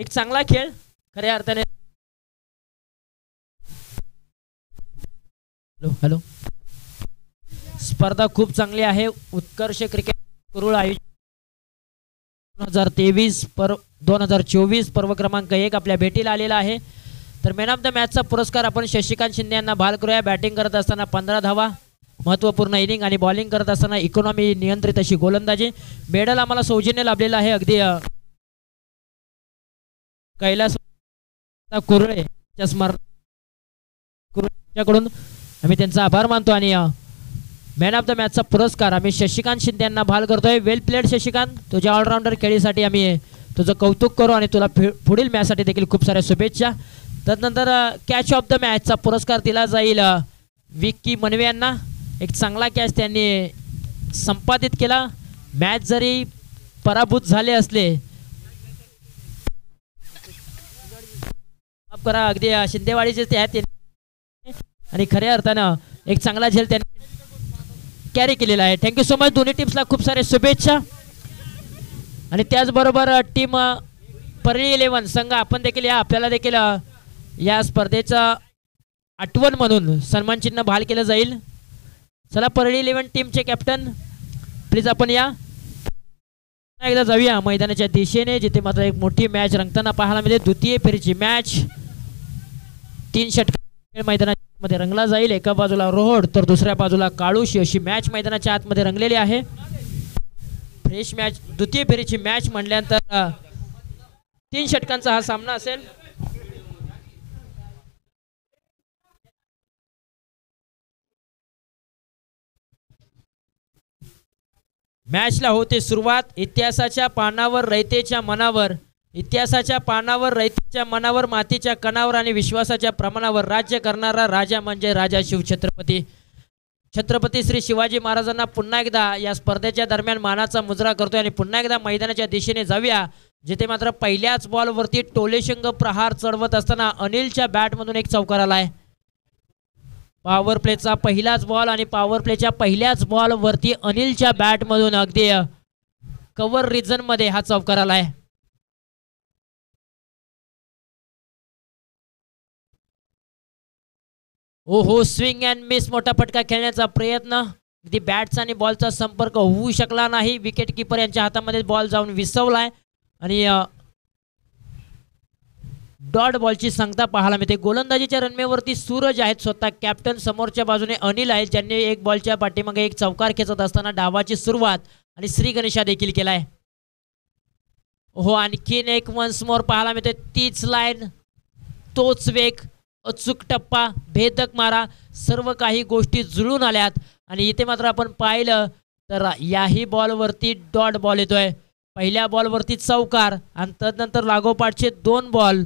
एक चांगला खेळ खऱ्या अर्थाने. Hello hello. स्पर्धा खूप चांगली आहे. उत्कर्ष क्रिकेट कुरुळ आयोजन 2023-2024 पर्व क्रमांक 1 आपल्या भेटीला आलेला आहे. तर मॅन ऑफ द मॅचचा पुरस्कार आपण शशिकांत शिंदे यांना बहाल करूया. बॅटिंग करत असताना 15 धावा, महत्त्वपूर्ण इनिंग आणि बॉलिंग करत असताना इकॉनॉमी नियंत्रित अशी गोलंदाजी. मेडल आम्हाला सौजन्य लाभलेलं आहे अगदी कैलास कुरळेच्या स्मरणाकडून आम्ही त्यांचा आभार मानतो. आणि मॅन ऑफ द मॅचचा पुरस्कार आम्ही शशिकांत शिंदे यांना बहाल करतोय. वेल प्लेड शशिकांत, तुझ्या ऑलराऊंडर खेळीसाठी आम्ही तुझं कौतुक करू आणि तुला पुढील मॅचसाठी देखील खूप साऱ्या शुभेच्छा. त्यानंतर कॅच ऑफ द मॅचचा पुरस्कार दिला जाईल विक्की मनवे यांना. एक चांगला कॅच त्यांनी संपादित केला. मॅच जरी पराभूत झाले असले माफ करा, अगदी शिंदेवाडीचे ते आहेत आणि खऱ्या अर्थानं एक चांगला झेल त्यांनी कॅरी केलेला आहे. Thank you so much. दोन्ही टीम्सला खूप सारे शुभेच्छा. आणि त्याचबरोबर टीम परळी 11 संघ आपण देखील या आपल्याला देखील या स्पर्धेचा आठवण म्हणून सन्मान चिन्ह बहाल केलं जाईल. चला परळी 11 टीमचे कॅप्टन प्लीज आपण या एकदा जाऊया मैदानाच्या दिशेने, जिथे मात्र एक मोठी मॅच रंगताना पाहायला मिळेल. द्वितीय फेरीची मॅच 3 षटकार मैदानामध्ये रंगला जाईल. एका बाजूला रोहड तर दुसऱ्या बाजूला काळुशी अशी मॅच मैदानाच्या आतमध्ये रंगलेली आहे. फ्रेश मॅच, द्वितीय फेरीची मॅच म्हटल्यानंतर 3 षटकांचा हा सामना असेल. मॅचला होते सुरुवात. इतिहासाच्या पानावर रयतेच्या मनावर, इतिहासाच्या पानावर रयतेच्या मनावर, मातीच्या कणावर आणि विश्वासाच्या प्रमाणावर राज्य करणारा राजा म्हणजे राजा शिवछत्रपती. छत्रपती श्री शिवाजी महाराजांना पुन्हा एकदा या स्पर्धेच्या दरम्यान मानाचा मुजरा करतोय. आणि पुन्हा एकदा मैदानाच्या दिशेने जाऊया, जिथे मात्र पहिल्याच बॉलवरती टोलेशंग प्रहार चढवत असताना अनिलच्या बॅटमधून एक चौकार आलाय. पॉवर प्लेचा पहिलाच बॉल आणि पॉवर प्लेच्या पहिल्याच बॉल वरती अनिलच्या बॅट मधून अगदी कव्हर रिजन मध्ये हा चौकार आलाय. ओहो, स्विंग अँड मिस, मोठा फटका खेळण्याचा प्रयत्न, अगदी बॅटचा आणि बॉलचा संपर्क होऊ शकला नाही. विकेट किपर यांच्या हातामध्ये बॉल जाऊन विसवलाय आणि डॉट बॉलची सांगता पाहायला मिळते. गोलंदाजीच्या रनवेवरती सूरज आहेत स्वतः कॅप्टन, समोरच्या बाजूने अनिल आहेत ज्यांनी एक बॉलच्या पाठीमागे एक चौकार खेचत असताना डावाची सुरुवात आणि श्री गणेशा देखील केलाय. हो, आणखीन एक वन्स मोर पाहायला मिळते. तीच लाईन, तोच वेग, अचूक टप्पा, भेदक मारा, सर्व काही गोष्टी जुळून आल्यात. आणि इथे मात्र आपण पाहिलं तर याही बॉलवरती डॉट बॉल येतोय. पहिल्या बॉलवरती चौकार आणि तदनंतर लागोपाठचे 2 बॉल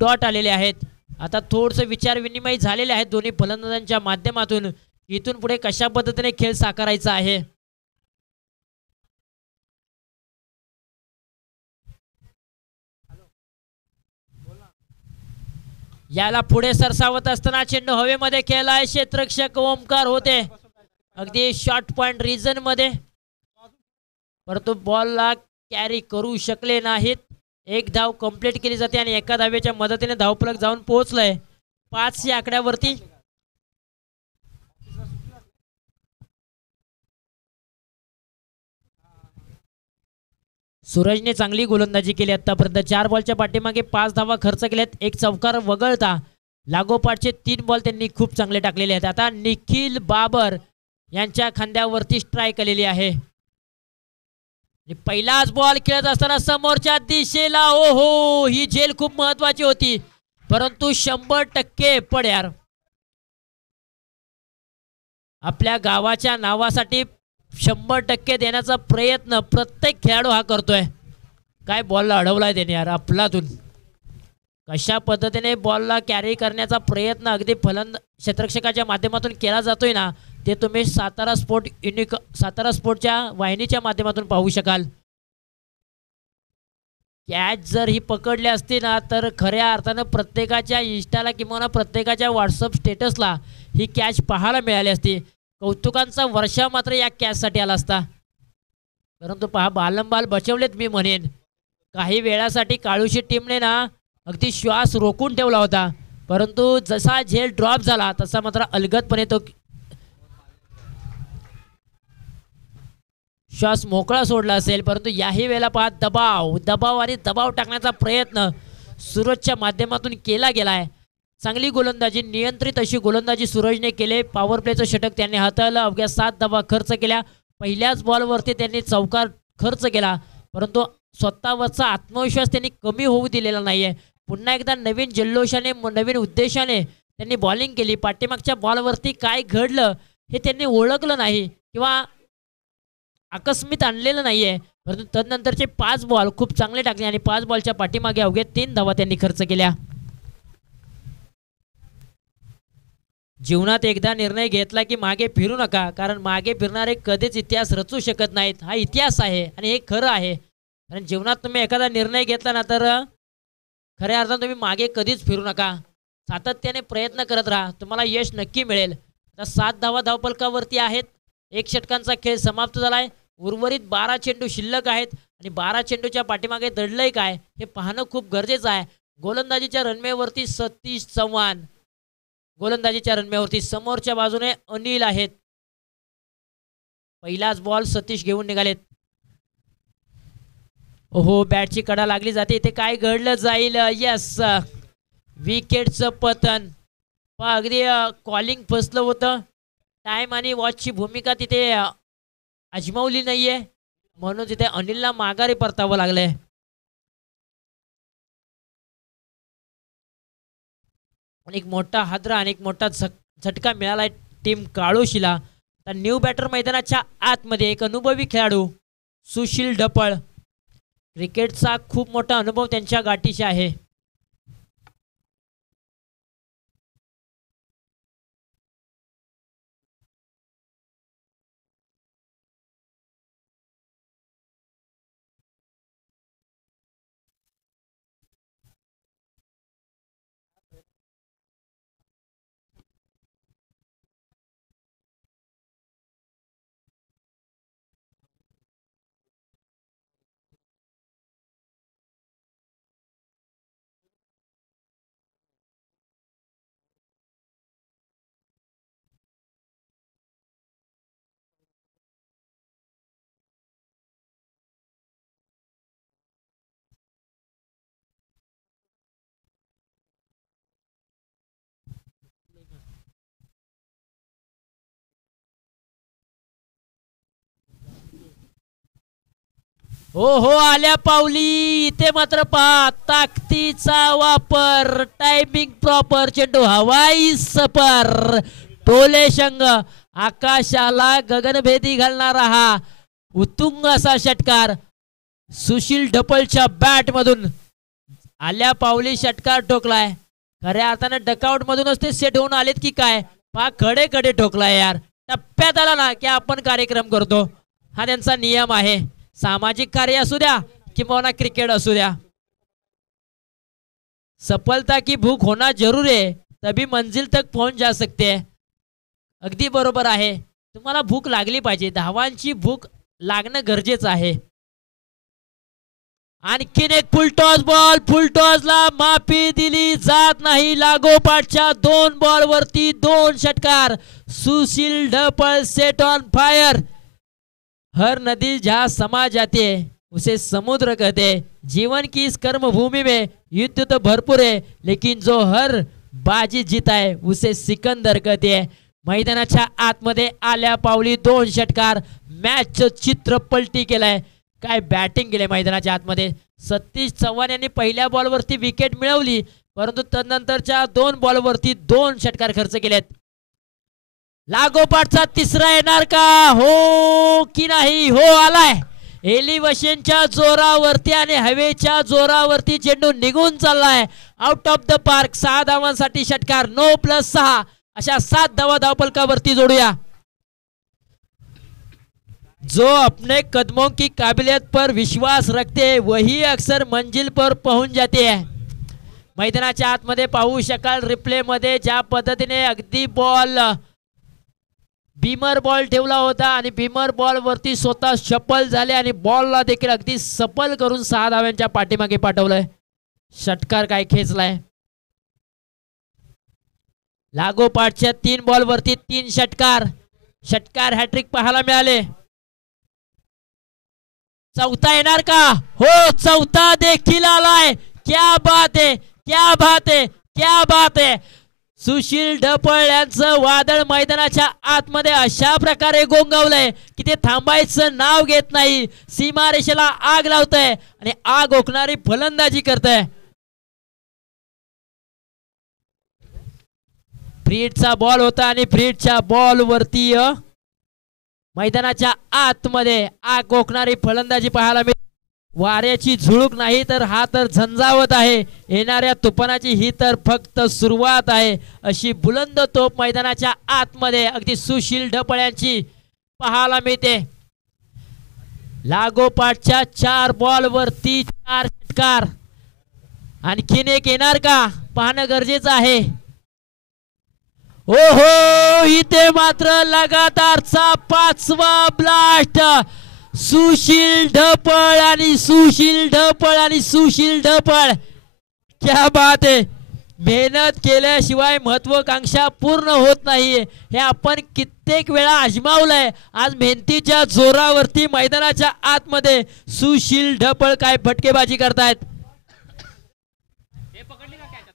डॉट आलेले आहेत. आता थोडंसं विचार विनिमय झालेले आहेत दोन्ही फलंदाजांच्या माध्यमातून. इथून पुढे कशा पद्धतीने खेळ साकारायचा आहे. याला पुढे सरसावत असताना चेंडू हवेमध्ये खेळलाय. क्षेत्ररक्षक ओमकार होते अगदी शॉर्ट पॉइंट रिजन मध्ये, परंतु बॉलला कॅरी करू शकले नाहीत. एक धाव कंप्लीट केली जाते आणि एका धावेच्या मदतीने धावफलक जाऊन पोहोचलंय 5 या आकड्यावरती. सूरजने चांगली गोलंदाजी केली आतापर्यंत. 4 बॉलच्या पाठीमागे 5 धावा खर्च केल्यात. एक चौकार वगळता लागोपाठचे 3 बॉल त्यांनी खूप चांगले टाकलेले आहेत. आता निखिल बाबर यांच्या खांद्यावरती स्ट्राईक आलेली आहे. पहिलाच बॉल खेळत असताना समोरच्या दिशेला, ओहो, ही झेल खूप महत्वाची होती, परंतु 100% पड्यार. आपल्या गावाच्या नावासाठी 100% देण्याचा प्रयत्न प्रत्येक खेळाडू हा करतोय. काय बॉलला अडवलाय त्याने यार आपलातून. कशा पद्धतीने बॉलला कॅरी करण्याचा प्रयत्न अगदी क्षेत्ररक्षकाच्या माध्यमातून केला जातोय ना, ते तुम्ही सातारा स्पोर्टच्या वाहिनीच्या माध्यमातून पाहू शकाल. कॅच जर ही पकडली असती ना, तर खऱ्या अर्थानं प्रत्येकाच्या इंस्टाला किंवा प्रत्येकाच्या व्हॉट्सअप स्टेटसला ही कॅच पाहायला मिळाली असती. कौतुकांचा वर्षा मात्र या कॅचसाठी आला असता. परंतु पहा, बालंबाल बचवलेत मी म्हणेन. काही वेळासाठी काळूशी टीमने ना अगदी श्वास रोखून ठेवला होता, परंतु जसा झेल ड्रॉप झाला तसा मात्र अलगदपणे तो श्वास मोकळा सोडला असेल. परंतु याही वेळेला पहा दबाव आणि दबाव टाकण्याचा प्रयत्न सूरजच्या माध्यमातून केला गेलाय. चांगली गोलंदाजी, नियंत्रित अशी गोलंदाजी सूरजने केले. पॉवर प्लेचं षटक त्यांनी हाताळलं. अवघ्या 7 धावा खर्च केल्या. पहिल्याच बॉलवरती त्यांनी चौकार खर्च केला, परंतु स्वतःवरचा आत्मविश्वास त्यांनी कमी होऊ दिलेला नाहीये. पुन्हा एकदा नवीन जल्लोषाने, नवीन उद्देशाने त्यांनी बॉलिंग केली. पाठीमागच्या बॉलवरती काय घडलं हे त्यांनी ओळखलं नाही किंवा आकस्मित आणलेलं नाहीये, परंतु तदनंतरचे 5 बॉल खूप चांगले टाकले आणि 5 बॉलच्या पाठीमागे अवघे 3 धावा त्यांनी खर्च केल्या. जीवनात एकदा निर्णय घेतला की मागे फिरू नका, कारण मागे फिरणारे कधीच इतिहास रचू शकत नाहीत. हा इतिहास आहे आणि हे खरं आहे. कारण जीवनात तुम्ही एखादा निर्णय घेतला ना तर खऱ्या अर्थाने तुम्ही मागे कधीच फिरू नका. सातत्याने प्रयत्न करत राहा, तुम्हाला यश नक्की मिळेल. आता 7 धावा धावफलकावरती आहेत. 1 षटकांचा खेळ समाप्त झालाय. उर्वरित 12 चेंडू शिल्लक आहेत आणि 12 चेंडूच्या पाठीमागे दडलंय काय हे पाहणं खूप गरजेचं आहे. गोलंदाजीच्या रनवेवरती सतीश चव्हाण, गोलंदाजीच्या रनवेवरती समोरच्या बाजूने अनिल आहेत. पहिलाच बॉल सतीश घेऊन निघालेत. ओहो, बॅटची कडा लागली जाते. इथे काय घडलं जाईल? यस, विकेटचं पतन. अगदी कॉलिंग फसलं होतं. टाइम आणि वॉचची भूमिका तिथे अजमावली नाहीये, म्हणून तिथे अनिलला माघारी परतावं लागलंय. आणि एक मोठा हादरा आणि एक मोठा झटका मिळालाय टीम काळोशीला. आता न्यू बॅटर मैदानाच्या आतमध्ये एक अनुभवी खेळाडू सुशील ढपळ. क्रिकेटचा खूप मोठा अनुभव त्यांच्या गाठीशी आहे. हो हो, आल्या पावली. इथे मात्र पहा, ताकदीचा वापर, टायमिंग प्रॉपर, चेंडू हवाई सपर, टोले शंग, आकाशाला गगनभेदी घालणारा हा उत्तुंग असा षटकार सुशील ढपळच्या बॅट मधून आल्या पावली षटकार ठोकलाय. खऱ्या अर्थाने डकआउट मधूनच ते सेट होऊन आलेत की काय? पहा, खडे खडे ठोकलाय यार. टप्प्यात आला ना की आपण कार्यक्रम करतो, हा त्यांचा नियम आहे. सामाजिक कार्य असू द्या किंवा क्रिकेट असू द्या, सफलता की भूख होना जरूर है, तभी मंजिल तक पहुंच जा सकते हैं. अगदी बरोबर आहे. तुम्हाला भूक लागली पाहिजे, धावांची भूक लागणं गरजेचं आहे. आणखीन एक फुलटॉस बॉल, फुलटॉसला माफी दिली जात नाही. लागोपाठच्या 2 बॉल वरती 2 षटकार. Sushil Dhapal set on fire. हर नदी जहाँ समा जाती है उसे समुद्र कहते हैं. जीवन की इस कर्म भूमि में युद्ध तो भरपूर है, लेकिन जो हर बाजी जीता है उसे सिकंदर कहते हैं. मैदानाच्या आतमध्ये आल्या पावली 2 षटकार. मॅच चित्र पलटी केलाय. काय बॅटिंग केले मैदानाच्या आतमध्ये. सतीश चव्हाण यांनी पहिल्या बॉलवरती विकेट मिळवली, परंतु तदनंतरच्या 2 बॉलवरती 2 षटकार खर्च केलेत. लागोपाठचा तिसरा येणार का? हो की नाही? हो, आलाय. एलिव्हेशनच्या जोरावरती आणि हवेच्या जोरावरती चेंडू निघून चाललाय आउट ऑफ द पार्क. 6 धावांसाठी षटकार. 9+6 अशा 7 धावा धावफलकावरती जोडूया. जो अपने कदमों की काबिलियत पर विश्वास रखते हैं वही अक्सर मंजिल पर पहुंच जाते हैं. मैदानाच्या आतमध्ये पाहू शकाल रिप्ले मध्ये ज्या पद्धतीने अगदी बॉल बीमर बॉल ठेवला होता आणि बीमर बॉल वरती स्वतः सफल झाले आणि बॉलला देखील अगदी सफल करून 6 धाव्यांच्या पाठीमागे पाठवलंय. षटकार काय खेचलाय. लागोपाठच्या 3 बॉल वरती 3 षटकार. षटकार हॅट्रिक पाहायला मिळाले. चौथा येणार का? हो, चौथा देखील आलाय. क्या बात है, क्या बात है, क्या बात है. सुशील ढपळ यांचं वादळ मैदानाच्या आतमध्ये अशा प्रकारे गोंगावलंय की ते थांबायचं नाव घेत नाही. सीमारेषेला आग लावतंय आणि आग ओकणारी फलंदाजी करतंय. फ्रीडचा बॉल होता आणि फ्रीडच्या बॉल वरती मैदानाच्या आतमध्ये आग ओकणारी फलंदाजी पाहायला मिळते. वाऱ्याची झुळूक नाही तर हा तर झंझावत आहे. येणाऱ्या तुफानाची ही तर फक्त सुरुवात आहे. अशी बुलंद तोप मैदानाच्या आतमध्ये अगदी सुशील ढपळ यांची पाहायला मिळते. लागोपाठच्या 4 बॉल वरती 4 षटकार. आणखीन एक येणार का पाहणं गरजेचं आहे. ओहो, इथे मात्र लगातारचा 5वा ब्लास्ट. सुशील ढपळ आणि सुशील ढपळ आणि सुशील ढपळ. क्या बात आहे. मेहनत केल्याशिवाय महत्वाकांक्षा पूर्ण होत नाहीये हे आपण कित्येक वेळा आजमावलंय. आज मेहनतीच्या जोरावरती मैदानाच्या आतमध्ये सुशील ढपळ काय फटकेबाजी करतायत.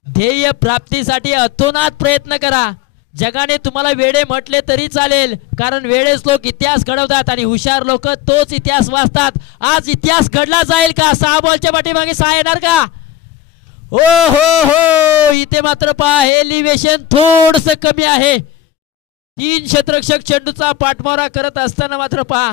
ध्येय प्राप्तीसाठी अतोनात प्रयत्न करा. जगाने तुम्हाला वेडे म्हटले तरी चालेल, कारण वेळेच लोक इतिहास घडवतात आणि हुशार लोक तोच इतिहास वाचतात. आज इतिहास घडला जाईल का? 6 बॉलच्या पाठीमागे 6 येणार का? हो हो हो, इथे मात्र पहा एलिव्हेशन थोडस कमी आहे. 3 क्षेत्ररक्षक चेंडूचा पाठमारा करत असताना मात्र पहा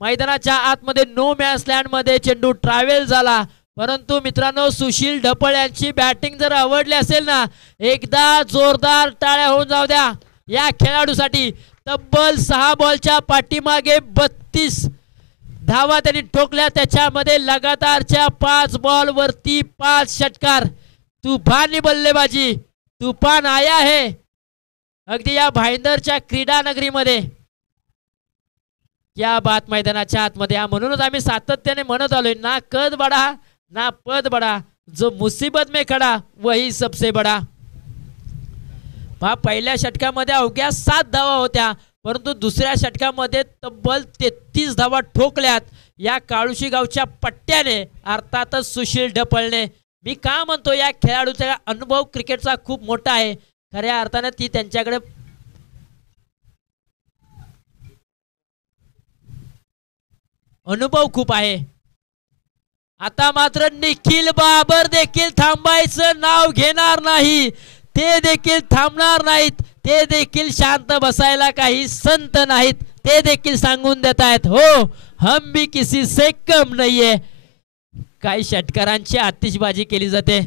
मैदानाच्या आतमध्ये नो मॅच लँड मध्ये चेंडू ट्रॅव्हल झाला. परंतु मित्रांनो, सुशील ढपळ यांची बॅटिंग जर आवडली असेल ना, एकदा जोरदार टाळ्या होऊन जाऊ द्या या खेळाडूसाठी. तब्बल 6 बॉलच्या पाठीमागे 32 धावा त्यांनी ठोकल्या. त्याच्यामध्ये लगातारच्या 5 बॉल वरती 5 षटकार. तुफानी बल्लेबाजी, तुफान आया है अगदी या भाईंदरच्या क्रीडा नगरीमध्ये. या बात मैदानाच्या आतमध्ये. म्हणूनच आम्ही सातत्याने म्हणत आलोय, ना कद बडा ना पद बडा, जो मुसीबत में खडा वही सबसे बडा. पहिल्या षटकामध्ये अवघ्या 7 धावा होत्या, परंतु दुसऱ्या षटकामध्ये तब्बल 33 धावा ठोकल्यात या काळुशी गावच्या पट्ट्याने, अर्थातच सुशील ढपळने. मी का म्हणतो, या खेळाडूचा अनुभव क्रिकेटचा खूप मोठा आहे. खऱ्या अर्थाने ती त्यांच्याकडे अनुभव खूप आहे. आता मात्र निखिल बाबर देखील थांबायचं नाव घेणार नाही. ते देखील थांबणार नाहीत. ते देखील शांत बसायला काही संत नाहीत. ते देखील सांगून देत आहेत, हो हम भी किसी से कम नाहीये. काही षटकारांची आतिषबाजी केली जाते.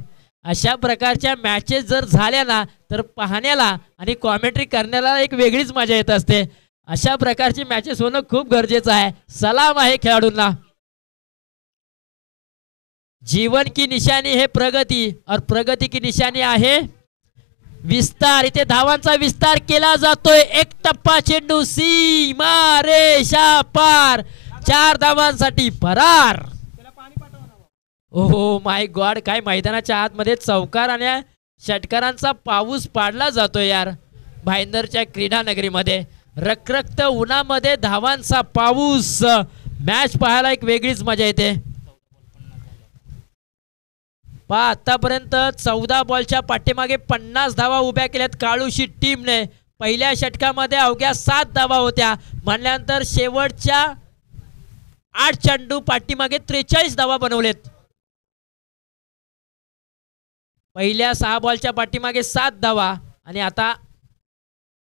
अशा प्रकारच्या मॅचेस जर झाल्या ना, तर पाहण्याला आणि कॉमेंट्री करण्याला एक वेगळीच मजा येत असते. अशा प्रकारची मॅचेस होणं खूप गरजेचं आहे. सलाम आहे खेळाडूंना. जीवन की निशानी है प्रगती और प्रगती की निशानी आहे विस्तार. इथे धावांचा विस्तार केला जातोय. एक टप्पा चेंडू सीमा रेषा पार. 4 धावांसाठी फरार. ओहो माय गॉड, काय मैदानाच्या आतमध्ये चौकार आणि षटकारांचा पाऊस पाडला जातोय यार भाईंदरच्या क्रीडा नगरीमध्ये. रखरखत उन्हामध्ये धावांचा पाऊस. मॅच पाहायला एक वेगळीच मजा येते. पहा, आतापर्यंत 14 बॉलच्या पाठीमागे 50 धावा उभ्या केल्यात काळुशी टीमने. पहिल्या षटकामध्ये अवघ्या 7 धावा होत्या, म्हणल्यानंतर शेवटच्या 8 चेंडू पाठीमागे 43 धावा बनवलेत. पहिल्या 6 बॉलच्या पाठीमागे 7 धावा आणि आता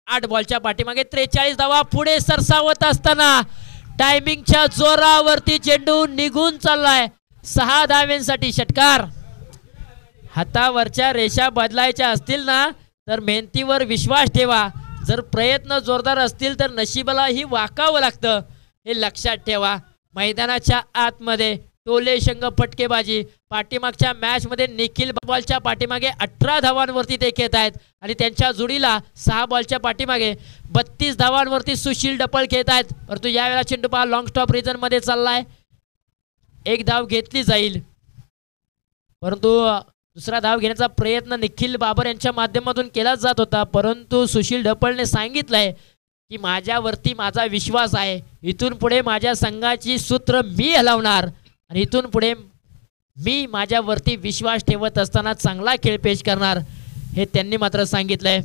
8 बॉलच्या पाठीमागे 43 धावा. पुढे सरसावत असताना टायमिंगच्या जोरावरती चेंडू निघून चाललाय. 6 धाव्यांसाठी षटकार. हातावरच्या रेषा बदलायच्या असतील ना, तर मेहनतीवर विश्वास ठेवा. जर प्रयत्न जोरदार असतील तर नशिबालाही वाकावं लागतं, हे लक्षात ठेवा. मैदानाच्या आतमध्ये टोले शंग फटकेबाजी. पाठीमागच्या मॅच मध्ये निखिल बॉलच्या पाठीमागे 18 धावांवरती ते खेळत आहेत आणि त्यांच्या जोडीला 6 बॉलच्या पाठीमागे 32 धावांवरती सुशील डपळ खेळत आहेत. परंतु यावेळेला चेंडू पहा लॉंग स्टॉप रिजन मध्ये चाललाय. एक धाव घेतली जाईल, परंतु दुसरा धाव घेण्याचा प्रयत्न निखिल बाबर यांच्या माध्यमातून केला जात होता, परंतु सुशील ढपळने सांगितलंय की माझ्यावरती माझा विश्वास आहे, इथून पुढे माझ्या संघाची सूत्र मी हलवणार आणि इथून पुढे मी माझ्यावरती विश्वास ठेवत असताना चांगला खेळ पेश करणार, हे त्यांनी मात्र सांगितलंय.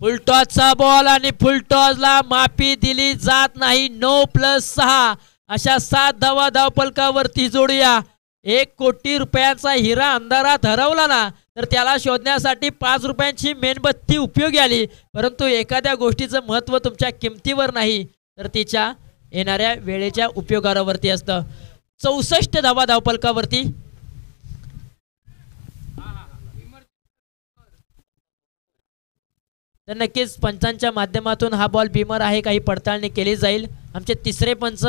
फुलटॉसचा बॉल आणि फुलटॉसला माफी दिली जात नाही. 9+6 अशा 7 धावा धावफलकावरती जोडूया. 1 कोटी रुपयांचा हिरा अंधारात हरवला ना तर त्याला शोधण्यासाठी 5 रुपयांची मेणबत्ती उपयोगी आली, परंतु एखाद्या गोष्टीचं महत्त्व तुमच्या किमतीवर नाही तर तिच्या येणाऱ्या वेळेच्या उपयोगावरती असतं. 64 धावा धावफलकावरती. तर नक्कीच पंचांच्या माध्यमातून हा बॉल बीमर आहे काही पडताळणी केली जाईल. आमचे तिसरे पंच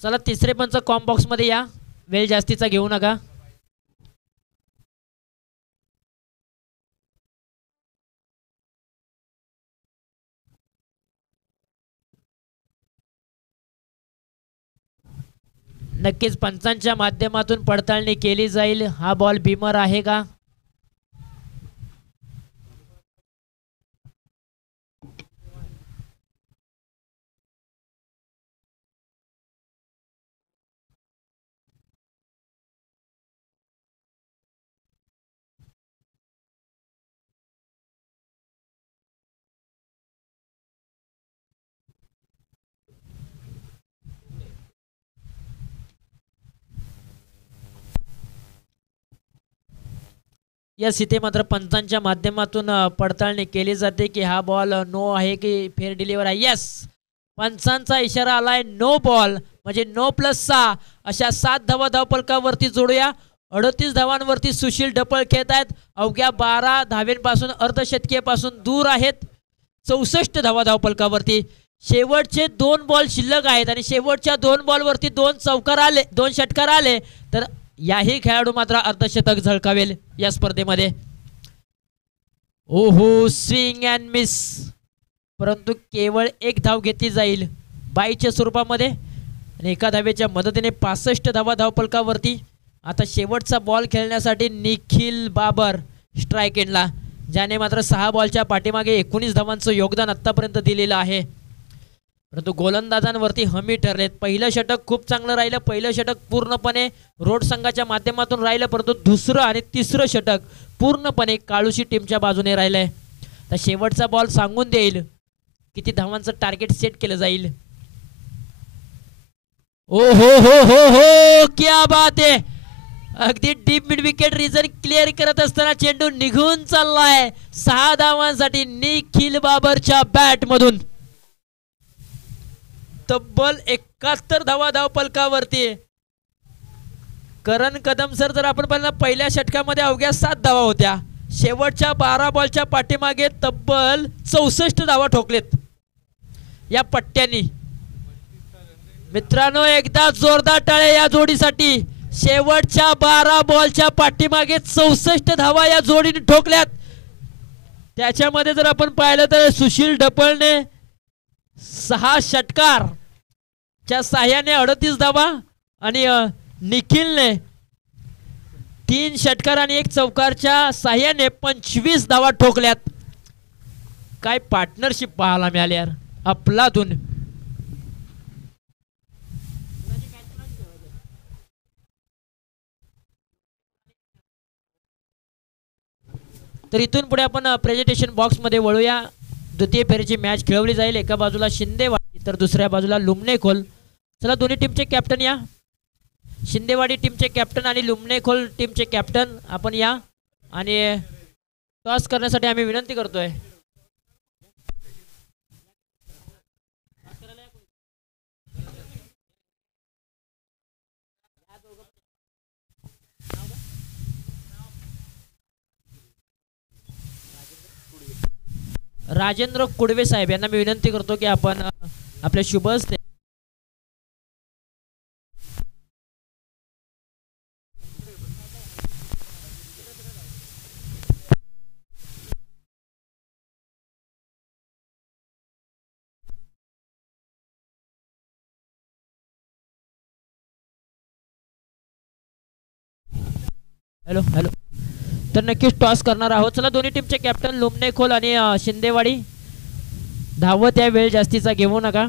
चला तिसरे पंच कॉम्बॉक्स मध्ये या, वेळ जास्तीचा घेऊ नका. नक्कीच पंचांच्या माध्यमातून पडताळणी केली जाईल. हा बॉल बीमर आहे का? यस, इथे मात्र पंचांच्या माध्यमातून पडताळणी केली जाते की हा बॉल नो आहे की फेअर डिलिव्हर आहे. यस, पंचांचा इशारा आलाय नो बॉल, म्हणजे 9+6 अशा 7 धावा धावफलकावरती जोडूया. 38 धावांवरती सुशील ढपळ खेळत आहेत, अवघ्या 12 धावेंपासून अर्धशतकीयपासून दूर आहेत. 64 धावा धावफलकावरती. शेवटचे 2 बॉल शिल्लक आहेत आणि शेवटच्या 2 बॉलवरती 2 चौकार आले, 2 षटकार आले तर याही खेळाडू मात्र अर्धशतक झळकावेल या स्पर्धेमध्ये. ओहो, स्विंग अँड मिस, परंतु केवळ 1 धाव घेतली जाईल बाईच्या स्वरूपामध्ये आणि एका धावेच्या मदतीने 65 धावा धावफलकावरती. आता शेवटचा बॉल खेळण्यासाठी निखिल बाबर स्ट्राईक एंडला, ज्याने मात्र 6 बॉलच्या पाठीमागे 19 धावांचं योगदान आतापर्यंत दिलेलं आहे. परंतु गोलंदाजांवरती हमी ठरलेत. पहिलं षटक खूप चांगलं राहिलं, पहिलं षटक पूर्णपणे रोड संघाच्या माध्यमातून राहिलं, परंतु दुसरं आणि तिसरं षटक पूर्णपणे काळुशी टीमच्या बाजूने राहिलंय. तर शेवटचा बॉल सांगून देईल किती धावांचं टार्गेट सेट केलं जाईल. ओ हो हो हो हो, क्या बात आहे. अगदी deep mid wicket region clear करत असताना चेंडू निघून चाललाय 6 धावांसाठी निखिल बाबरच्या बॅट मधून. तब्बल 71 धावा धावफलकावरती. करण कदम सर, जर आपण पाहिलं पहिल्या षटकामध्ये अवघ्या 7 धावा होत्या, शेवटच्या 12 बॉलच्या पाठीमागे तब्बल 64 धावा ठोकलेत या पट्ट्यांनी. मित्रांनो, एकदा जोरदार टाळे या जोडीसाठी. शेवटच्या 12 बॉलच्या पाठीमागे 64 धावा या जोडीने ठोकल्यात. त्याच्यामध्ये जर आपण पाहिलं तर सुशील ढपळने 6 षटकार च्या साह्याने 38 धावा आणि निखिलने 3 षटकार आणि 1 चौकारच्या साह्याने 25 धावा ठोकल्यात. काय पार्टनरशिप पाहायला मिळाली यार, अफलातून. तर इथून पुढे आपण प्रेझेंटेशन बॉक्स मध्ये वळूया. द्वितीय फेरीची मॅच खेळवली जाईल. एका बाजूला शिंदेवाडी तर दुसऱ्या बाजूला लुमणेखोल. चला दोन्ही टीमचे कॅप्टन या. शिंदेवाडी टीमचे कॅप्टन आणि लुमणेखोल टीमचे कॅप्टन आपण या आणि टॉस करण्यासाठी आम्ही विनंती करतोय. राजेंद्र कुडवे साहेब यांना मी विनंती करतो की आपण आपल्या शुभ हस्ते हॅलो हॅलो तर नक्कीच टॉस करणार आहोत. चला दोन्ही टीमचे कॅप्टन लुमणेखोल आणि शिंदेवाडी धावत या वेळ जास्तीचा घेऊ नका.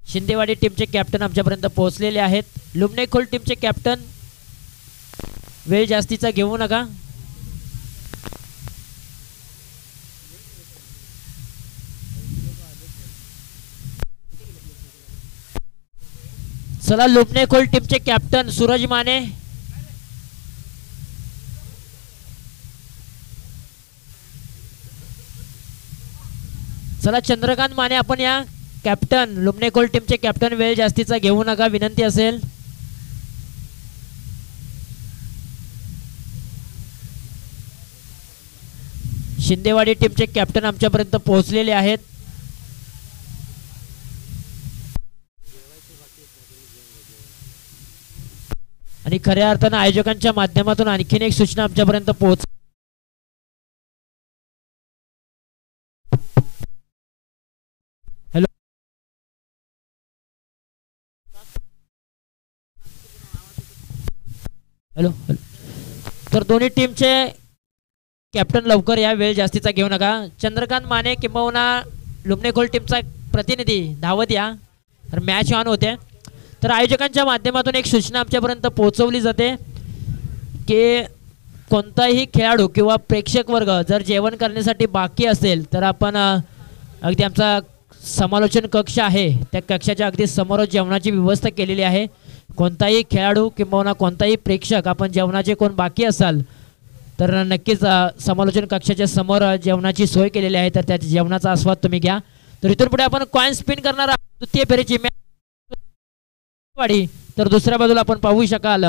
शिंदेवाडी टीमचे कॅप्टन आमच्यापर्यंत पोहोचलेले आहेत. लुमणेखोल टीमचे कॅप्टन वेळ जास्तीचा घेऊ नका. चला लुमणेखोल टीमचे कॅप्टन सूरज माने, चला चंद्रकांत माने आपण या कॅप्टन लुमणेखोल टीमचे कॅप्टन वेळ जास्तीचा घेऊ नका विनंती असेल. शिंदेवाडी टीमचे कॅप्टन आमच्यापर्यंत पोहोचलेले आहेत. आणि खऱ्या अर्थानं आयोजकांच्या माध्यमातून आणखीन एक सूचना आमच्यापर्यंत पोहोच हॅलो हॅलो हॅलो तर दोन्ही टीमचे कॅप्टन लवकर या वेळ जास्तीचा घेऊ नका. चंद्रकांत माने किंबहुना लुमणेखोल टीमचा प्रतिनिधी धावत या तर मॅच ऑन होते. तर आयोजकांच्या माध्यमातून एक सूचना आमच्यापर्यंत पोहोचवली जाते की कोणताही खेळाडू किंवा प्रेक्षक वर्ग जर जेवण करण्यासाठी बाकी असेल तर आपण अगदी आमचा समालोचन कक्ष आहे त्या कक्षाच्या अगदी समोरच जेवणाची व्यवस्था केलेली आहे. कोणताही खेळाडू किंवा कोणताही प्रेक्षक आपण जेवणाचे कोण बाकी असाल तर नक्कीच समालोचन कक्षाच्या समोर जेवणाची सोय केलेली आहे. तर त्या जेवणाचा आस्वाद तुम्ही घ्या. तर इथून पुढे आपण कॉइन स्पिन करणार आहोत तृतीय फेरीची मॅच वाडी. तर दुसऱ्या बाजूला आपण पाहू शकाल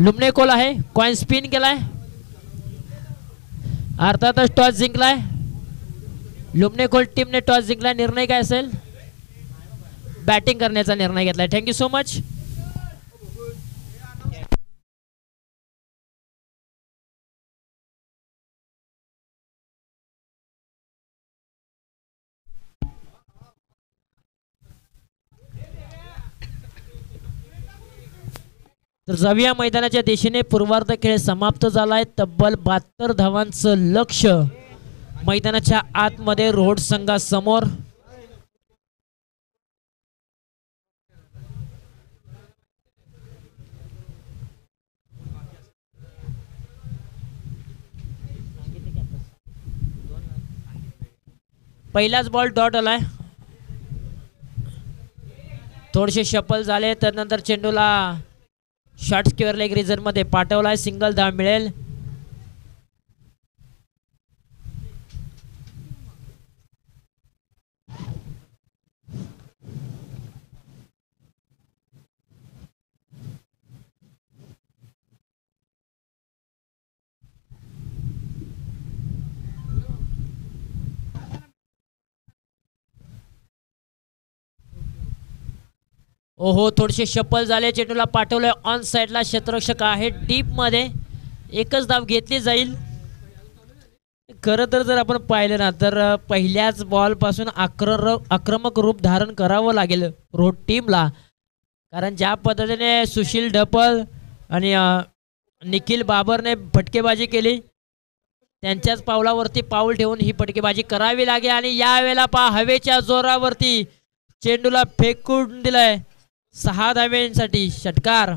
लुमणेखोल आहे, कॉइन स्पिन केलाय, अर्थातच टॉस जिंकलाय. लुमणेखोल टीमने टॉस जिंकला. निर्णय काय असेल? बॅटिंग करण्याचा निर्णय घेतलाय. Thank you so much. तर जाऊया मैदानाच्या दिशेने. पूर्वार्ध खेळ समाप्त झालाय. तब्बल 72 धावांचं लक्ष मैदानाच्या आतमध्ये रोड संघासमोर. पहिलाच बॉल डॉट आलाय. थोडेसे शफल झाले तर नंतर चेंडूला शॉर्ट स्क्वेअर लेग रिझन मध्ये पाठवलाय. सिंगल धाव मिळेल. ओहो थोडेसे शफल झाले. चेंडूला पाठवलंय ऑन साइडला. क्षेत्ररक्षक आहे डीप मध्ये. एकच धाव घेतली जाईल. खरं तर जर आपण पाहिलं ना तर पहिल्याच बॉल पासून आक्रमक रूप धारण करावं लागेल रोड टीमला. कारण ज्या पद्धतीने सुशील ढपल आणि निखिल बाबरने फटकेबाजी केली त्यांच्याच पावलावरती पाऊल ठेवून ही फटकेबाजी करावी लागेल. आणि यावेळेला पहा हवेच्या जोरावरती चेंडूला फेकून दिलाय. 6 धाव्यांसाठी षटकार.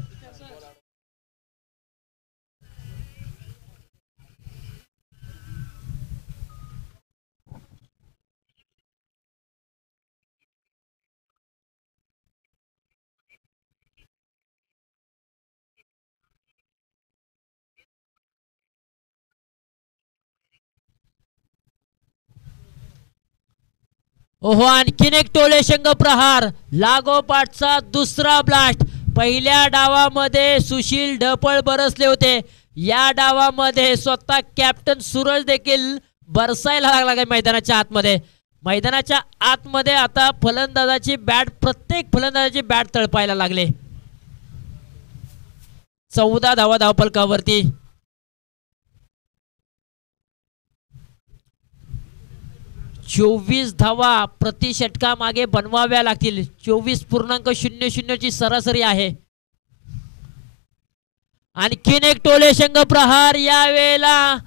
ओहो आणखीन एक टोले शंग प्रहार. लागोपाठचा दुसरा ब्लास्ट. पहिल्या डावामध्ये सुशील ढपळ बरसले होते. या डावामध्ये स्वतः कॅप्टन सूरज देखील बरसायला लागला काय मैदानाच्या आतमध्ये. मैदानाच्या आतमध्ये आता फलंदाजाची बॅट, प्रत्येक फलंदाजाची बॅट तळपायला लागले. 14 धावा धावफलकावरती. चोवीस धावा प्रति षटका मागे बनवाव्या लागतील. 24.00 ची सरासरी आहे. आणखीन एक टोलेशंग प्रहार. यावेळेला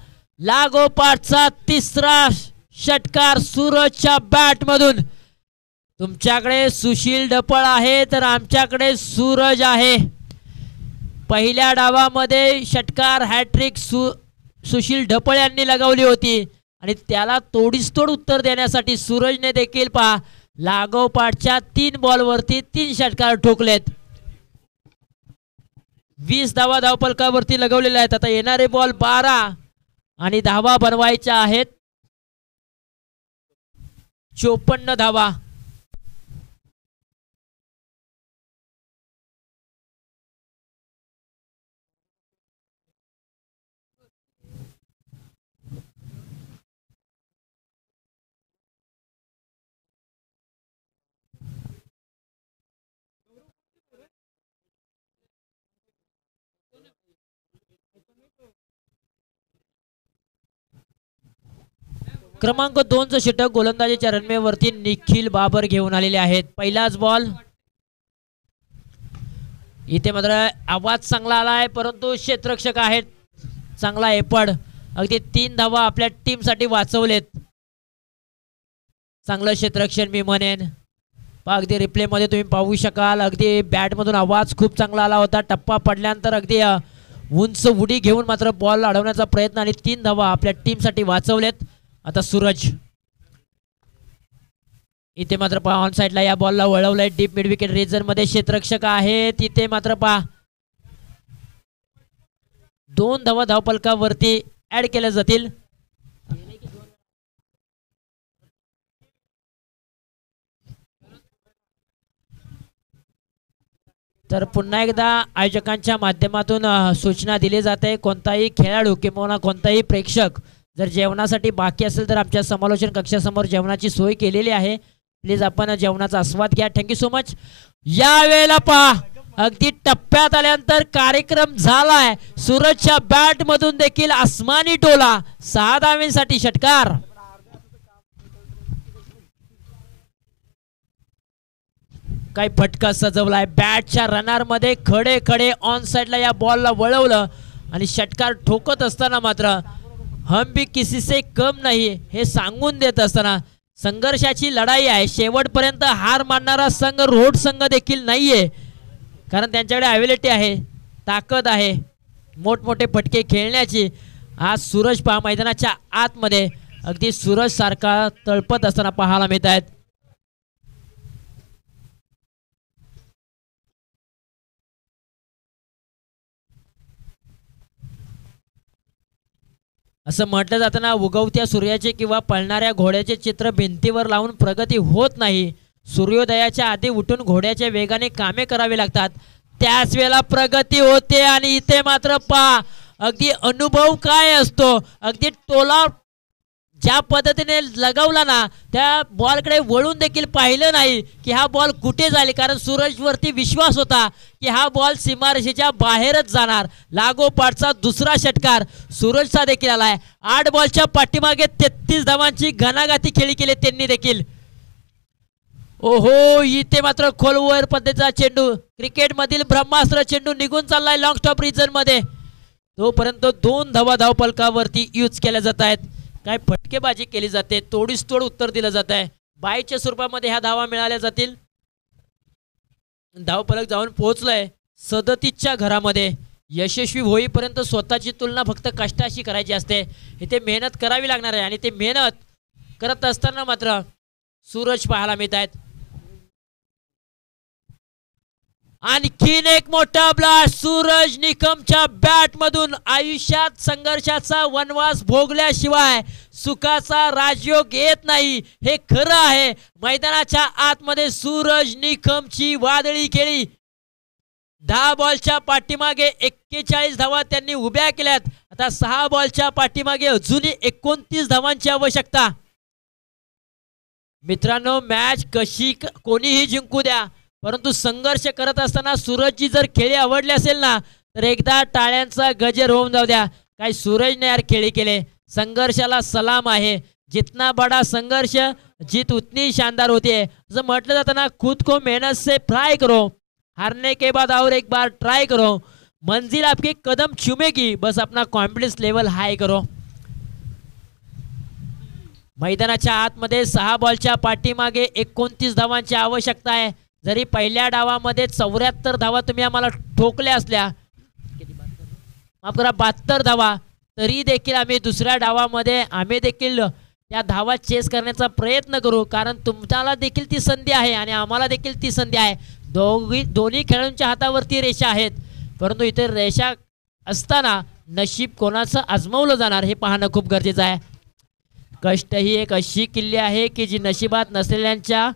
लागोपाठचा तिसरा षटकार सूरजच्या बॅट मधून. तुमच्याकडे सुशील ढपळ आहे तर आमच्याकडे सूरज आहे. पहिल्या डावामध्ये षटकार हॅट्रिक सुशील ढपळ यांनी लगावली होती आणि त्याला तोडीसतोड उत्तर देण्यासाठी सूरजने देखील पहा लागोपाठच्या 3 बॉलवरती 3 षटकार ठोकलेत. 20 धावा धावफलकावरती लगवलेल्या आहेत. आता येणारे बॉल 12 आणि धावा बनवायच्या आहेत 54 धावा. क्रमांक 2 चं षटक गोलंदाजीच्या रनवेवरती निखिल बाबर घेऊन आलेले आहेत. पहिलाच बॉल. इथे मात्र आवाज चांगला आलाय परंतु क्षेत्ररक्षक आहेत. चांगला एपड. अगदी 3 धावा आपल्या टीम साठी वाचवलेत. चांगलं क्षेत्ररक्षण मी म्हणेन. अगदी रिप्ले मध्ये तुम्ही पाहू शकाल अगदी बॅट मधून आवाज खूप चांगला आला होता. टप्पा पडल्यानंतर अगदी उंच उडी घेऊन मात्र बॉल अडवण्याचा प्रयत्न आणि 3 धावा आपल्या टीम साठी वाचवलेत. आता सूरज इथे मात्र पहा ऑन साइडला या बॉलला वळवलंय. डीप मिड विकेट रेजर मध्ये क्षेत्ररक्षक आहे. तिथे मात्र पहा 2 धावा धावफलकावरती ऍड केल्या जातील. तर पुन्हा एकदा आयोजकांच्या माध्यमातून सूचना दिली जाते कोणताही खेळाडू किंवा कोणताही प्रेक्षक जर जेवणासाठी बाकी असेल तर आमच्या समालोचन कक्षासमोर जेवणाची सोय केलेली आहे. प्लीज आपण जेवणाचा आस्वाद घ्या. Thank you so much. या वेळेला पहा अगदी टप्प्यात आल्यानंतर कार्यक्रम झालाय. सूरजच्या बॅट मधून देखील आसमानी टोला. 6 धावांसाठी षटकार. काय फटका सजवलाय. बॅटच्या रनर मध्ये खडे खडे ऑन साइडला या बॉलला वळवलं आणि षटकार ठोकत असताना मात्र हम भी किसी से कम नाही हे सांगून देत असताना संघर्षाची लढाई आहे. शेवटपर्यंत हार मानणारा संघ रोड संघ देखील नाहीये. कारण त्यांच्याकडे अवेलेबिलिटी आहे, ताकद आहे मोठमोठे फटके खेळण्याची. आज सूरज पहा मैदानाच्या आतमध्ये अगदी सूरज सारखा तळपत असताना पाहायला मिळत आहेत. असं म्हटलं जातं ना उगवत्या सूर्याचे किंवा पळणाऱ्या घोड्याचे चित्र भिंतीवर लावून प्रगती होत नाही. सूर्योदयाच्या आधी उठून घोड्याच्या वेगाने कामे करावी लागतात त्याच वेळेला प्रगती होते. आणि इथे मात्र पहा अगदी अनुभव काय असतो. अगदी टोला ज्या पद्धतीने लगावला ना त्या बॉलकडे वळून देखील पाहिलं नाही की हा बॉल कुठे जाईल. कारण सूरजवरती विश्वास होता की हा बॉल सीमारेषेच्या बाहेरच जाणार. लागोपाठचा दुसरा षटकार सूरजचा देखील आलाय. 8 बॉलच्या पाठीमागे 33 धावांची घणाघाती खेळी केली त्यांनी देखील. ओहो इथे मात्र खोलवर पद्धतीचा चेंडू क्रिकेट मधील ब्रह्मास्त्र चेंडू निघून चाललाय लॉंग स्टॉप रिजन मध्ये. तोपर्यंत 2 धावा धावफलकावरती यूज केल्या जात आहेत. काय फटकेबाजी केली जाते. तोडीसतोड उत्तर दिलं जात आहे. बायच्या स्वरूपामध्ये ह्या धावा मिळाल्या जातील. धावफलक जाऊन पोहोचलाय 37च्या घरामध्ये. यशस्वी होईपर्यंत स्वतःची तुलना फक्त कष्टाशी करायची असते. इथे मेहनत करावी लागणार आहे आणि ते मेहनत करत असताना मात्र सूरज पाहायला मिळत आहेत. आणखीन एक मोठा ब्लास्ट सूरज निकमच्या बॅट मधून. आयुष्यात संघर्षाचा वनवास भोगल्याशिवाय सुखाचा राजयोग येत नाही हे खरं आहे. मैदानाच्या आतमध्ये सूरज निकमची वादळी खेळी 10 बॉलच्या पाठीमागे 41 धावा त्यांनी उभ्या केल्यात. आता 6 बॉलच्या पाठीमागे अजूनही 29 धावांची आवश्यकता. मित्रांनो, मॅच कशी कोणीही जिंकू द्या, परंतु संघर्ष करत असताना सूरजची जर खेळी आवडली असेल ना, तर एकदा टाळ्यांचा गजर होऊन जाऊ द्या. काय सूरजने यार खेळी केले. संघर्षाला सलाम आहे. जितना बड़ा संघर्ष जीत उतनी शानदार होती है. जर म्हटलं जातं ना, खुद को मेहनत से फ्राई करो, हारने के बाद और एक बार ट्राई करो, मंजिल आपके कदम चूमेगी, बस अपना कॉन्फिडन्स लेवल हाई करो. मैदानाच्या आतमध्ये 6 बॉलच्या पाठीमागे 29 धावांची आवश्यकता आहे. जरी पहिल्या डावामध्ये 74 धावा तुम्ही आम्हाला ठोकल्या असल्या, माफ करा 72 धावा, तरी देखील आम्ही दुसऱ्या डावामध्ये आम्ही देखील त्या धावा चेस करण्याचा प्रयत्न करू. कारण तुम्हाला देखील ती संधी आहे आणि आम्हाला देखील ती संधी आहे. दोन्ही खेळाडूंच्या हातावरती रेषा आहेत, परंतु इथे रेषा असताना नशीब कोणाचं आजमावलं जाणार हे पाहणं खूप गरजेचं आहे. कष्ट ही एक अशी किल्ली आहे की जी नशिबात नसलेल्यांच्या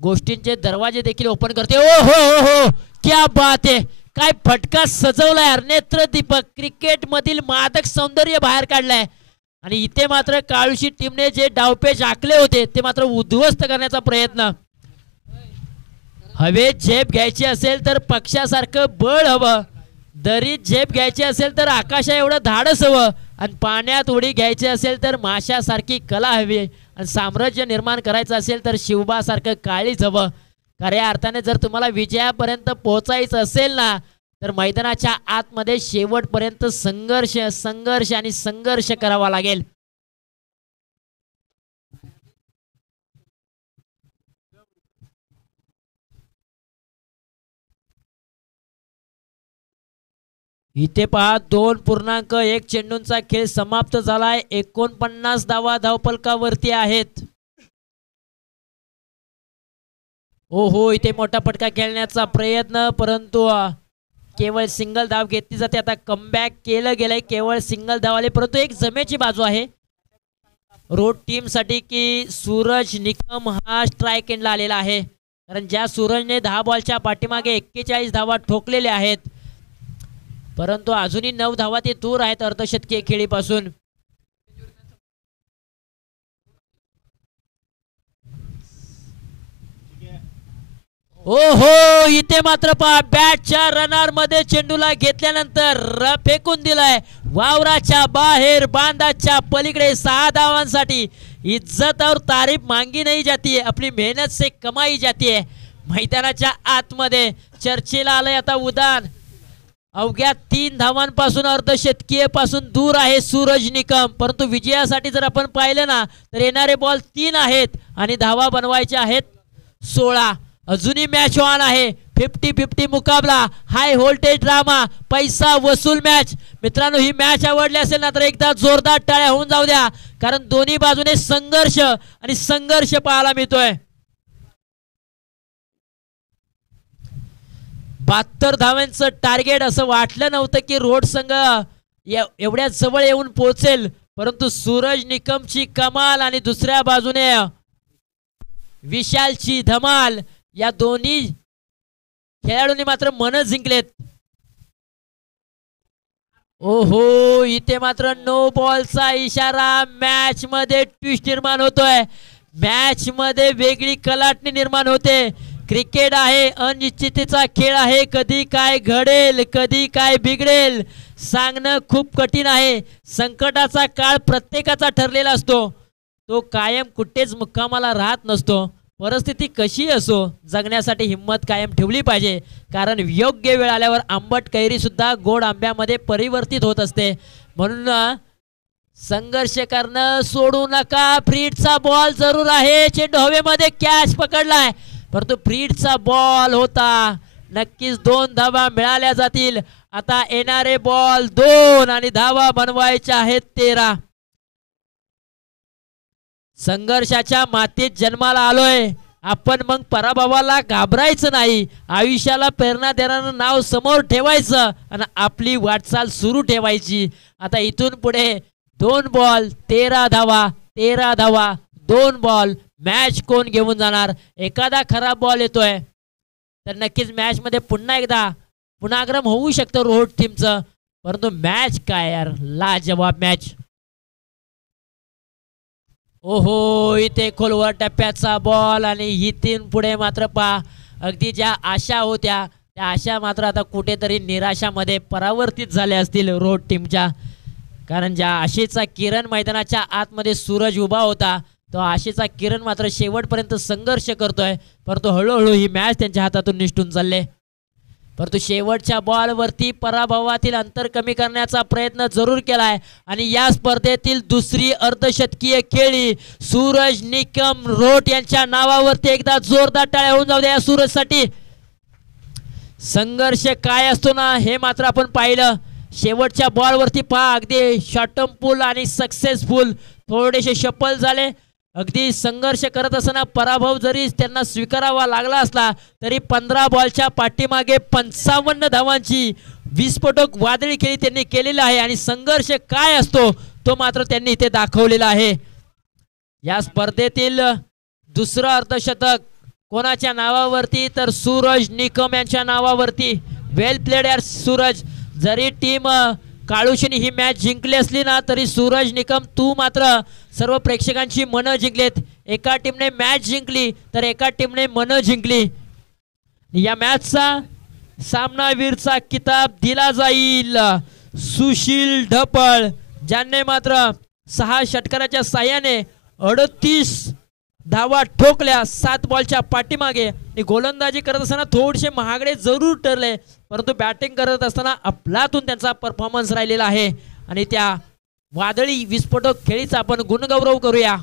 गोष्टींचे दरवाजे देखील ओपन करते. ओ हो हो हो, क्या बात आहे. काय फटका सजवलाय यार. नेत्र दीपक क्रिकेट मधील मादक सौंदर्य बाहेर काढलाय. आणि इथे मात्र काळुशी टीमने जे डावपेच आखले होते ते मात्र उद्ध्वस्त करण्याचा प्रयत्न. हवेत झेप घ्यायची असेल तर पक्षासारखं बळ हवं, दरीत झेप घ्यायची असेल तर आकाशा एवढं धाडस हवं, आणि पाण्यात उडी घ्यायची असेल तर माशासारखी कला हवी, आणि साम्राज्य निर्माण करायचं असेल तर शिवबासारखं काळीच हवं. खऱ्या अर्थाने जर तुम्हाला विजयापर्यंत पोहोचायचं असेल ना, तर मैदानाच्या आतमध्ये शेवटपर्यंत संघर्ष संघर्ष आणि संघर्ष करावा लागेल. इथे पहा 2.1 चेंडूंचा खेळ समाप्त झालाय. 49 धावा धावफलकावरती आहेत. ओहो, इथे मोठा फटका खेळण्याचा प्रयत्न, परंतु केवळ सिंगल धाव घेतली जाते. आता कमबॅक केलं गेलंय, केवळ सिंगल धाव आले, परंतु एक जमेची बाजू आहे रोड टीम साठी की सूरज निकम हा स्ट्राइक एंडला आलेला आहे. कारण ज्या सूरजने 10 बॉलच्या पाठीमागे 41 धावा ठोकलेल्या आहेत, परंतु अजूनही 9 धावा ते दूर आहेत अर्धशतकीय खेळीपासून. ओहो, इथे मात्र पहा बॅटच्या रनर मध्ये चेंडूला घेतल्यानंतर फेकून दिलाय वावराच्या बाहेर. बांधाच्या पलीकडे 6 धावांसाठी. इज्जत और तारीफ मांगी नहीं जाती है, अपनी मेहनत से कमाई जाती है. मैदानाच्या आतमध्ये चर्चेला आलंय आता उदान. अवघ्या 3 धावांपासून अर्धशतकीय पासून दूर आहे सूरज निकम, परंतु विजयासाठी जर आपण पाहिलं ना, तर येणारे बॉल 3 आहेत आणि धावा बनवायच्या आहेत 16. अजूनही मॅच ऑन आहे. 50-50 मुकाबला, हाय व्होल्टेज ड्रामा, पैसा वसूल मॅच. मित्रांनो, ही मॅच आवडली असेल ना, तर एकदा जोरदार टाळ्या होऊन जाऊ द्या, कारण दोन्ही बाजूने संघर्ष आणि संघर्ष पाहायला मिळतोय. 72 धावांचं टार्गेट. असं वाटलं नव्हतं की रोड संघ एवढ्या जवळ येऊन पोहोचेल, परंतु सूरज निकमची कमाल आणि दुसऱ्या बाजूने विशालची धमाल, या दोन्ही खेळाडूंनी मात्र मन जिंकलेत. ओहो, इथे मात्र नो बॉलचा इशारा. मॅच मध्ये ट्विस्ट निर्माण होतोय, मॅच मध्ये वेगळी कलाटणी निर्माण होते. क्रिकेट आहे, अनिश्चिततेचा खेळ आहे. कधी काय घडेल, कधी काय बिघडेल, सांगणं खूप कठीण आहे. संकटाचा काळ प्रत्येकाचा ठरलेला असतो, तो कायम कुठेच मुक्कामाला राहत नसतो. परिस्थिती कशी असो, जगण्यासाठी हिम्मत कायम ठेवली पाहिजे, कारण योग्य वेळ आल्यावर आंबट कैरी सुद्धा गोड आंब्यामध्ये परिवर्तित होत असते. म्हणून संघर्ष करणं सोडू नका. फ्रीडचा बॉल जरूर आहे, चेंडू हवेमध्ये कॅच पकडलाय, परंतु फ्रीडचा बॉल होता. नक्कीच 2 धावा मिळाल्या जातील. आता येणारे बॉल 2 आणि धावा बनवायच्या आहेत 13. संघर्षाच्या मातीत जन्माला आलोय आपण, मग पराभवाला घाबरायचं नाही. आयुष्याला प्रेरणा देणारं नाव समोर ठेवायचं आणि आपली वाटचाल सुरू ठेवायची. आता इथून पुढे 2 बॉल 13 धावा, 13 धावा 2 बॉल. मॅच कोण घेऊन जाणार? एखादा खराब बॉल येतोय, तर नक्कीच मॅच मध्ये पुन्हा एकदा पुनरागमन होऊ शकतं रोड टीमचं. परंतु मॅच काय यार, लाजवाब मॅच. ओहो, इथे खोलवर टप्प्याचा बॉल आणि इथून पुढे मात्र पहा अगदी ज्या आशा होत्या त्या आशा मात्र आता कुठेतरी निराशामध्ये परावर्तित झाल्या असतील रोड टीमच्या. कारण ज्या आशेचा किरण मैदानाच्या आतमध्ये सूरज उभा होता तो आशेचा किरण मात्र शेवटपर्यंत संघर्ष करतोय, परंतु हळूहळू ही मॅच त्यांच्या हातातून निसटून चालले. परंतु शेवटच्या बॉलवरती पराभवातील अंतर कमी करण्याचा प्रयत्न जरूर केलाय आणि या स्पर्धेतील दुसरी अर्धशतकीय खेळी सूरज निकम रोट यांच्या नावावरती एकदा जोरदार टाळ्या होऊन जाऊ द्या या सूरजसाठी. संघर्ष काय असतो ना हे मात्र आपण पाहिलं. शेवटच्या बॉलवरती पहा अगदी शॉटमफुल आणि सक्सेसफुल थोडेसे शफल झाले. अगदी संघर्ष करत असताना पराभव जरी त्यांना स्वीकारावा लागला असला तरी 15 बॉलच्या पाठीमागे 55 धावांची विस्फोटक वादळी खेळी त्यांनी केलेला आहे आणि संघर्ष काय असतो तो मात्र त्यांनी इथे दाखवलेला आहे. या स्पर्धेतील दुसरं अर्धशतक कोणाच्या नावावरती तर सूरज निकम यांच्या नावावरती. वेल प्लेड यार सूरज. जरी टीम काळूशीने ही मॅच जिंकली असली ना तरी सूरज निकम तू मात्र सर्व प्रेक्षकांची मनं जिंकलेत. एका टीमने मॅच जिंकली तर एका टीमने मनं जिंकली. या मॅचचा सामनावीरचा किताब दिला जाईल सुशील ढपळ ज्यांनी मात्र 6 षटकाराच्या साहाय्याने 38 धावा ठोकल्या 7 बॉलच्या पाठीमागे. गोलंदाजी करत असताना थोडेसे महागडे जरूर ठरले परंतु बॅटिंग करत असताना अफलातून त्यांचा परफॉर्मन्स राहिलेला आहे आणि त्या वादळी विस्फोटक खेळीचा आपण गुणगौरव करूया.